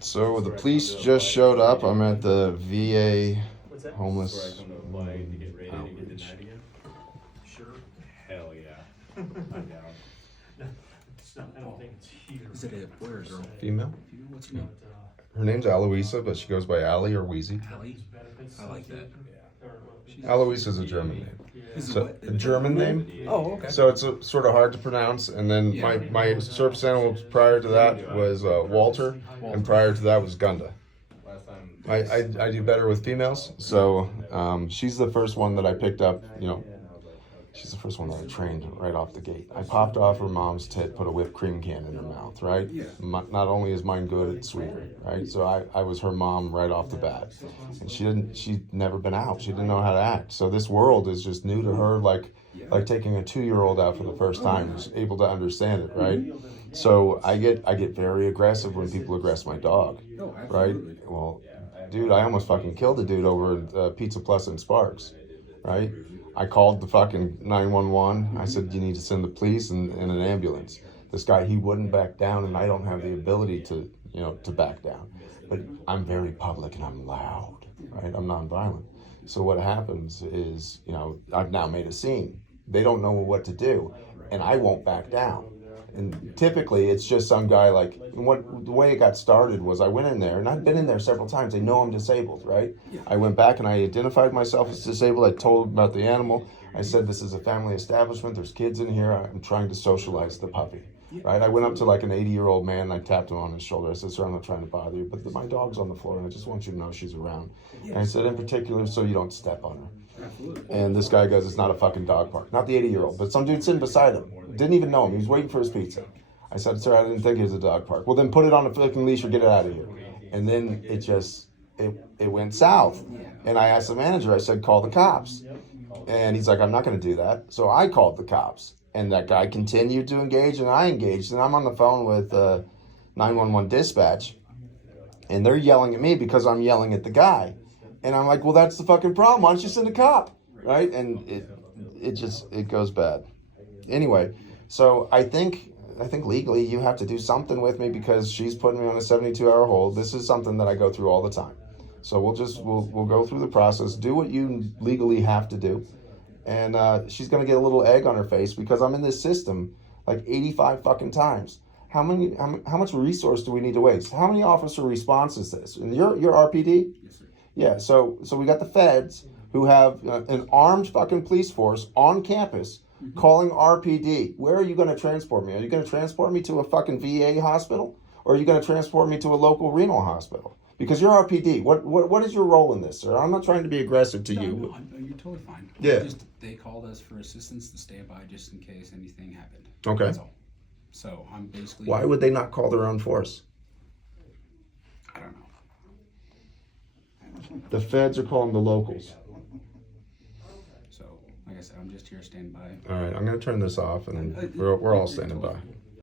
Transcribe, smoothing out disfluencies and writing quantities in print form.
So the police just showed up. I'm at the VA homeless outreach. Sure. Hell yeah. I'm down. It's not, I don't think it's here. Is it a boy or a girl? Female. What's her name? Her name's Aloisa, but she goes by Allie or Wheezy. Allie? I like that. Aloisa is a German name. Is it So what? a German name. Oh, okay. So it's sort of hard to pronounce. And then Yeah. my service animal prior to that was Walter, and prior to that was Gunda. I do better with females, so she's the first one that I picked up. You know, she's the first one that I trained right off the gate. I popped off her mom's tit, put a whipped cream can in her mouth, right? Yeah. Not only is mine good, it's sweeter, right? So I was her mom right off the bat, and she'd never been out. She didn't know how to act. So this world is just new to her, like taking a 2-year-old out for the first time, who's able to understand it, right? So I get very aggressive when people aggress my dog, Oh, right? absolutely. Well, dude, I almost fucking killed a dude over at Pizza Plus in Sparks, right? I called the fucking 911. I said, you need to send the police and an ambulance. This guy, he wouldn't back down, and I don't have the ability to, to back down. But I'm very public and I'm loud, right? I'm nonviolent. So what happens is, I've now made a scene. They don't know what to do, and I won't back down. And typically, it's just some guy the way it got started was I went in there, and I've been in there several times. They know I'm disabled, right? Yeah. I went back and I identified myself as disabled. I told them about the animal. I said, this is a family establishment. There's kids in here. I'm trying to socialize the puppy, right? I went up to like an 80-year-old man, and I tapped him on his shoulder. I said, sir, I'm not trying to bother you, but my dog's on the floor, and I just want you to know she's around. And I said, in particular, so you don't step on her. Absolutely. And this guy goes, it's not a fucking dog park. Not the 80-year-old, but some dude sitting beside him. Didn't even know him. He was waiting for his pizza. I said, sir, I didn't think it was a dog park. Well, then put it on a fucking leash or get it out of here. And then it went south. And I asked the manager, I said, call the cops. And he's like, I'm not going to do that. So I called the cops. And that guy continued to engage, and I engaged. And I'm on the phone with 911 dispatch. And they're yelling at me because I'm yelling at the guy. And I'm like, well, that's the fucking problem. Why don't you send a cop? Right? And it goes bad. Anyway, so I think legally you have to do something with me because she's putting me on a 72-hour hold. This is something that I go through all the time. So we'll go through the process, do what you legally have to do. And she's going to get a little egg on her face because I'm in this system like 85 fucking times. How much resource do we need to waste? How many officer response is this? And you're RPD? Yes, sir. Yeah, so we got the feds who have an armed fucking police force on campus calling RPD. Where are you going to transport me? Are you going to transport me to a fucking VA hospital? Or are you going to transport me to a local renal hospital? Because you're RPD. What is your role in this, sir? I'm not trying to be aggressive to you. No, you're totally fine. Yeah. They called us for assistance to stand by just in case anything happened. Okay. That's all. So I'm basically... Why would they not call their own force? I don't know. The feds are calling the locals. So, like I said, I'm just here standing by. All right, I'm going to turn this off, and then we're all standing by.